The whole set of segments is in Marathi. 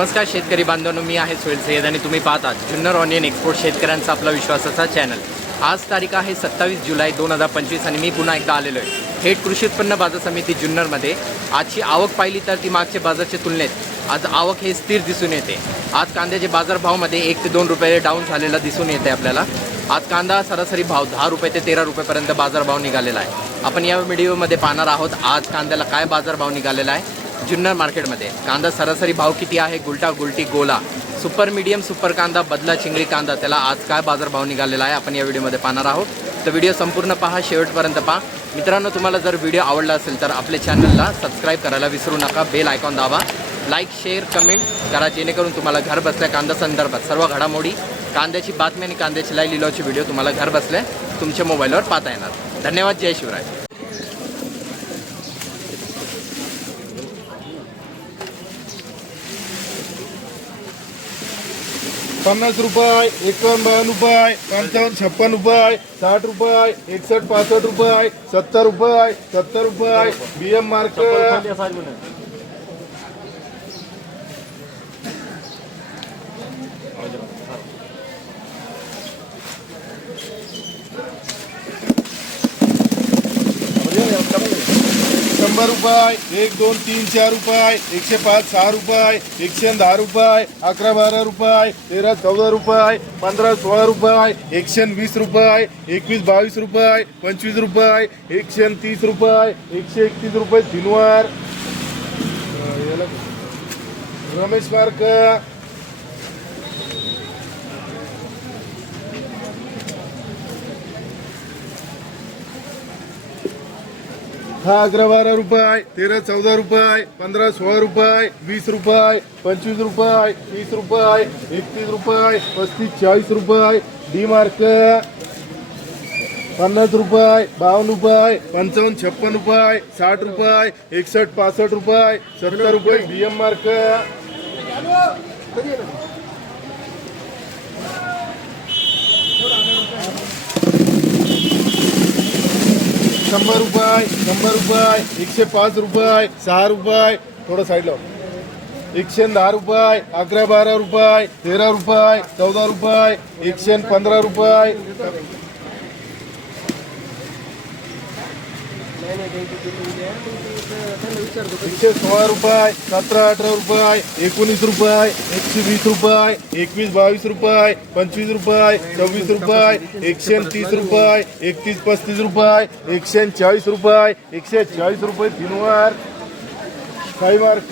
नमस्कार शेतकरी बांधवांनो, मी आहे सोहेल सय्यद आणि तुम्ही पाहतात जुन्नर ऑनियन एक्सपोर्ट शेतकऱ्यांचा आपला विश्वासाचा चॅनल। आज तारीख आहे 27 जुलै 2025 आणि मी पुन्हा एकदा आलेलो आहे थेट कृषी उत्पन्न बाजार समिती जुन्नरमध्ये। आजची आवक पाहिली तर ती मागच्या बाजारच्या तुलनेत आज आवक हे स्थिर दिसून येते। आज कांद्याचे बाजारभावामध्ये 1 ते 2 रुपये डाऊन झालेला दिसून येते आपल्याला। आज कांदा सरासरी भाव 10 रुपये ते 13 रुपयेपर्यंत बाजारभाव निघालेला आहे। आपण या व्हिडिओमध्ये पाहणार आहोत आज कांद्याला काय बाजारभाव निघालेला आहे जुन्नर मार्केटमध्ये। कांदा सरासरी भाव किती आहे, गुलटा गुलटी गोला सुपर मीडियम सुपर कांदा बदला चिंगळी कांदा त्याला आज काय बाजारभाव निघालेला आहे आपण या व्हिडिओमध्ये पाहणार आहोत। तर व्हिडिओ संपूर्ण पहा, शेवटपर्यंत पहा। मित्रांनो, तुम्हाला जर व्हिडिओ आवडला असेल तर आपल्या चॅनलला सबस्क्राईब करायला विसरू नका, बेल आयकॉन दाबा, लाईक शेअर कमेंट करा जेणेकरून तुम्हाला घर बसल्या कांदा संदर्भात सर्व घडामोडी, कांद्याची बातमी आणि कांद्याची लाईव्ह लिलावची व्हिडिओ तुम्हाला घर बसल्या तुमच्या मोबाईलवर पाहता येणार। धन्यवाद, जय शिवराय। 50 रुपये, 51 रुपये, 55 56 रुपये, 60 रुपये, 61 65 रुपये, 70 रुपये, 70 रुपये, बीएम मार्केट 100 रुपये, 1 2 3 4 रुपये, 105 6 रुपये, 110 रुपये, 11 12 रुपये, 13 14 रुपये, 15 16 रुपये, 120 रुपये, 21 22 रुपये, 25 रुपये, 130 रुपये, 131 रुपये तीनवार रमेश मार्क 11 12 रुपये, 13 14 रुपये, 15 16 रुपये, 20 रुपये, 25 रुपये, 30 रुपये, 31 रुपये, 35 40 रुपये, डी मार्क 50 रुपये, 52 रुपये, 55 56 रुपये, 60 रुपये, 61 65 रुपये, 70 रुपये, बीएम मार्क 100 रुपये, 100 रुपये, 105 रुपये, 6 रुपये, थोडं साईड लाव, 110 रुपये, 11 12 रुपये, 13 रुपये, 14 रुपये, 115 रुपये, 116 रुपये, 17 18 रुपये, 19 रुपये, 120 रुपये, 21 22 रुपये, 25 रुपये, 26 रुपये, 130 रुपये, 31 35 रुपये, 140 रुपये, 140 रुपये तीनवार काही मार्क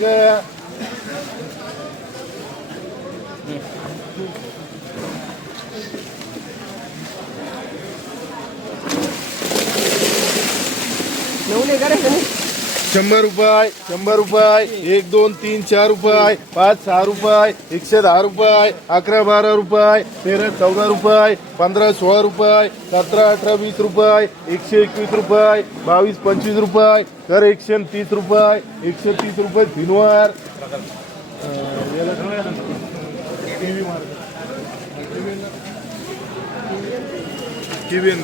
100 रुपये, 100 रुपये, 1 2 3 4 रुपये, 5 6 रुपये, 110 रुपये, 11 12 रुपये, 13 14 रुपये, 15 16 रुपये, 17 18 20 रुपये, 121 रुपये, 22 25 रुपये, तर 130 रुपये, 130 रुपये तीनवार TVN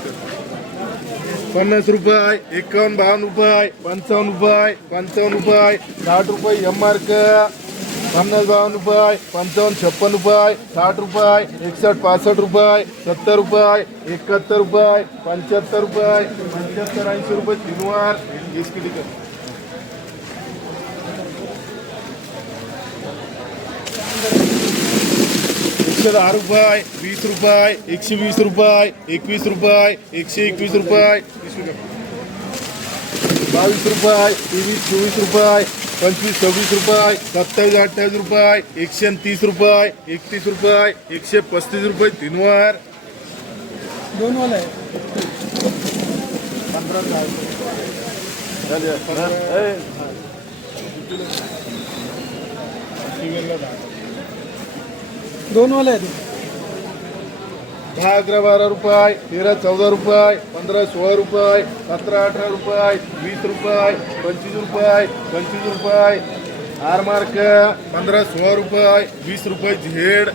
50 रुपये, 51 52 रुपये, 55 रुपये, 55 रुपये, 60 रुपये एम मार्क 50 52 रुपये, 55 56 रुपये, 60 रुपये, 61 65 रुपये, 70 रुपये, 71 रुपये, 75 रुपये, 75 80 रुपये तीनवार इसकी टिकट 110 रुपये, 20 रुपये, 120 रुपये, 21 रुपये, 121 रुपये, 22 रुपये, 23 24 रुपये, 25 26 रुपये, 27 28 रुपये, 130 रुपये, 31 रुपये, 135 रुपये तीनवार दोन वाला आहे 15 दोन वाले आहेत 10 11 12 रुपये, 13 14 रुपये, 15 16 रुपये, 17 18 रुपये, 20 रुपये, 25 रुपये, 25 रुपये आर मार्क 15 16 रुपये, 20 रुपये झेड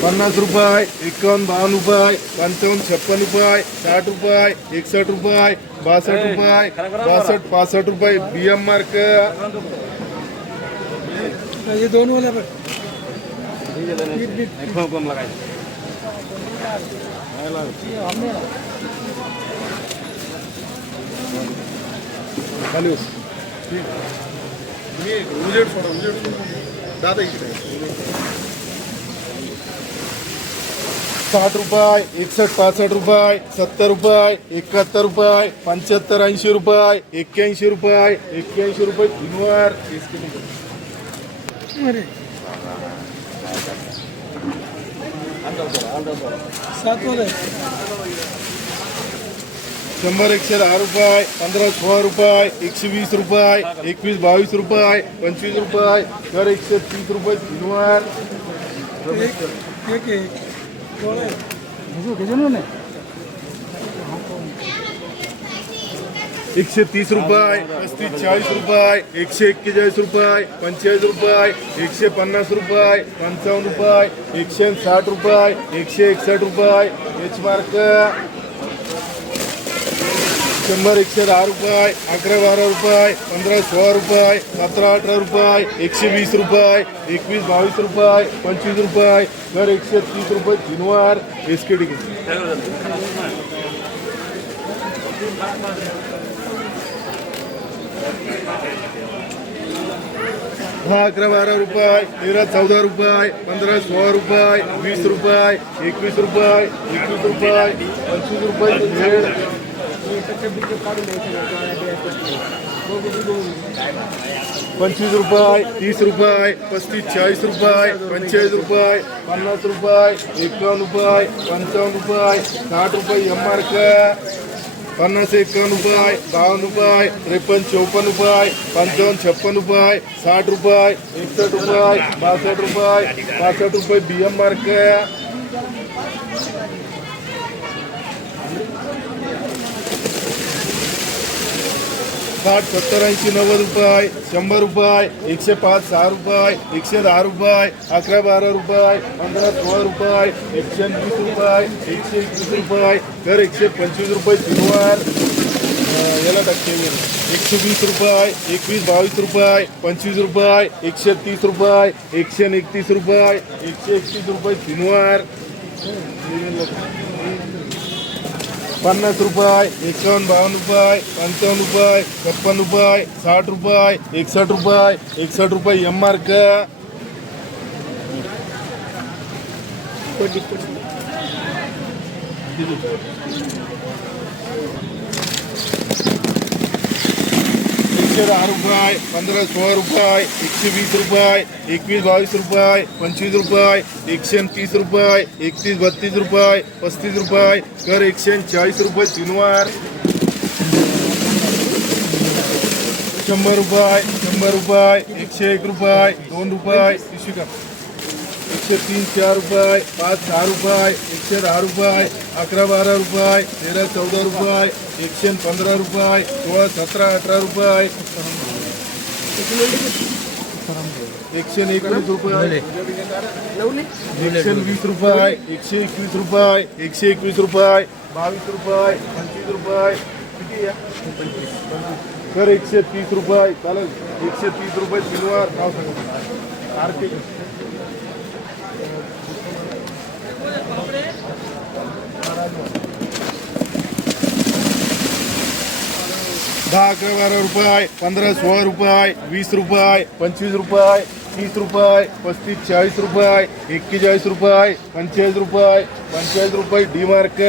50 रुपये, 51 52 रुपये, 55 56 रुपये, 60 रुपये, 61 रुपये, 62 रुपये, 62 65 रुपये बीएम मार्क हे दोन वाला बघ खाली उजेड सोडा दादा इकडे 60 रुपये 61 65 रुपये 70 रुपये 71 रुपये 75 80 रुपये 81 रुपये 81 रुपये तीनवार अरे 7 वाला 100 110 रुपये 15 16 रुपये 120 रुपये 21 22 रुपये 25 रुपये तर 130 रुपये तीनवार एक वाला है 130 रुपये 35 40 रुपये 141 रुपये 45 रुपये 150 रुपये 55 रुपये 160 रुपये 161 रुपये एच मार्क 100 110 रुपये 11 12 रुपये 15 16 रुपये 17 18 रुपये 120 रुपये 21 22 रुपये 25 रुपये तर 130 रुपये तीनवार एसके डी 10 11 12 रुपये 13 14 रुपये 15 16 रुपये 20 रुपये 21 रुपये 21 रुपये 25 रुपये भेड 25 रुपये 30 रुपये 35 40 रुपये 45 रुपये 50 रुपये 51 रुपये 55 रुपये 60 रुपये एमआरक 50 51 रुपये 52 रुपये 53 54 रुपये 55 56 रुपये 60 रुपये 61 रुपये 62 रुपये 62 रुपये बीएम मार्क 60 70 80 90 रुपये 100 रुपये 105 6 रुपये 110 रुपये 11 12 रुपये 15 16 रुपये 120 रुपये 121 रुपये तर 125 रुपये तीनवार याला टक्के 120 रुपये 21 22 रुपये 25 रुपये 130 रुपये 131 रुपये 131 रुपये तीनवार 50 रुपये 51 52 रुपये 55 रुपये 56 रुपये 60 रुपये 61 रुपये 61 रुपये एमआरक 110 रुपये 15 16 रुपये 120 रुपये 21 22 रुपये 25 रुपये 130 रुपये 31 32 रुपये 35 रुपये कर 140 रुपये तीनवार 100 रुपये 100 रुपये 101 रुपये 2 रुपये 103 4 रुपये 5 6 रुपये 110 रुपये 11 12 रुपये 13 14 रुपये 115 रुपये 16 17 18 रुपये 121 रुपये 120 रुपये 121 रुपये 121 रुपये 22 रुपये 25 रुपये किती आहे तर 130 रुपये चालेल 130 रुपये तीनवार नाव सांगा आर्थिक 10 11 12 रुपये 15 16 रुपये 20 रुपये 25 रुपये 30 रुपये 35 40 रुपये 41 रुपये 45 रुपये 45 रुपये डी मार्क